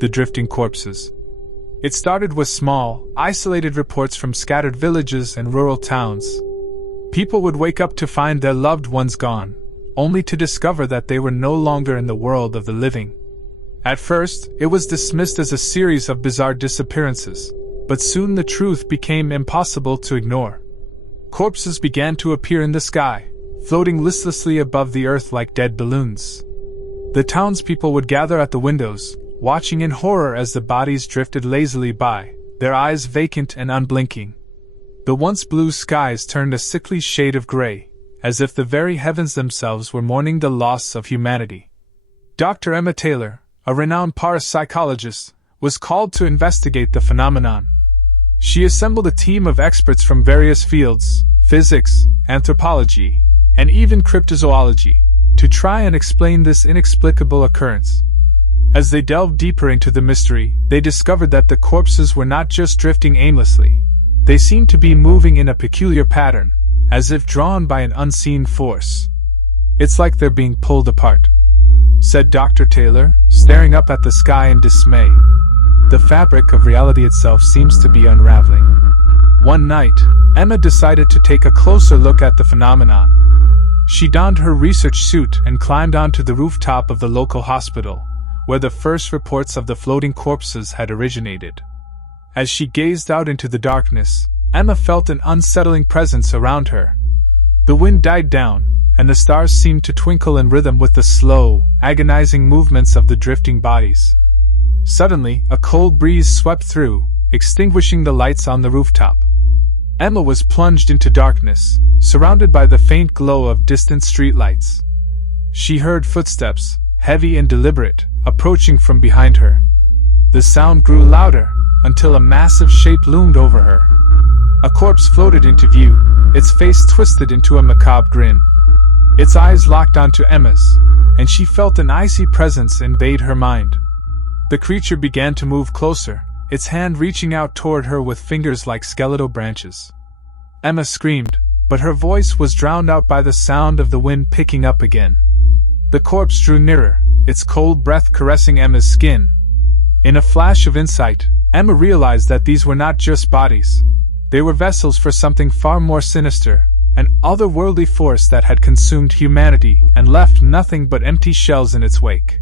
the drifting corpses. It started with small, isolated reports from scattered villages and rural towns. People would wake up to find their loved ones gone, only to discover that they were no longer in the world of the living. At first, it was dismissed as a series of bizarre disappearances, but soon the truth became impossible to ignore. Corpses began to appear in the sky, floating listlessly above the earth like dead balloons. The townspeople would gather at the windows, watching in horror as the bodies drifted lazily by, their eyes vacant and unblinking. The once blue skies turned a sickly shade of gray, as if the very heavens themselves were mourning the loss of humanity. Dr. Emma Taylor, a renowned parapsychologist, was called to investigate the phenomenon. She assembled a team of experts from various fields, physics, anthropology, and even cryptozoology, to try and explain this inexplicable occurrence. As they delved deeper into the mystery, they discovered that the corpses were not just drifting aimlessly. They seemed to be moving in a peculiar pattern, as if drawn by an unseen force. "It's like they're being pulled apart," said Dr. Taylor, staring up at the sky in dismay. The fabric of reality itself seems to be unraveling. One night, Emma decided to take a closer look at the phenomenon. She donned her research suit and climbed onto the rooftop of the local hospital, where the first reports of the floating corpses had originated. As she gazed out into the darkness, Emma felt an unsettling presence around her. The wind died down, and the stars seemed to twinkle in rhythm with the slow, agonizing movements of the drifting bodies. Suddenly, a cold breeze swept through, extinguishing the lights on the rooftop. Emma was plunged into darkness, surrounded by the faint glow of distant streetlights. She heard footsteps, heavy and deliberate, approaching from behind her. The sound grew louder, until a massive shape loomed over her. A corpse floated into view, its face twisted into a macabre grin. Its eyes locked onto Emma's, and she felt an icy presence invade her mind. The creature began to move closer, its hand reaching out toward her with fingers like skeletal branches. Emma screamed, but her voice was drowned out by the sound of the wind picking up again. The corpse drew nearer, its cold breath caressing Emma's skin. In a flash of insight, Emma realized that these were not just bodies. They were vessels for something far more sinister, an otherworldly force that had consumed humanity and left nothing but empty shells in its wake.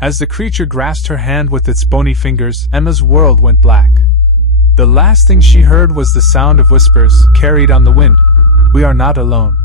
As the creature grasped her hand with its bony fingers, Emma's world went black. The last thing she heard was the sound of whispers carried on the wind. "We are not alone."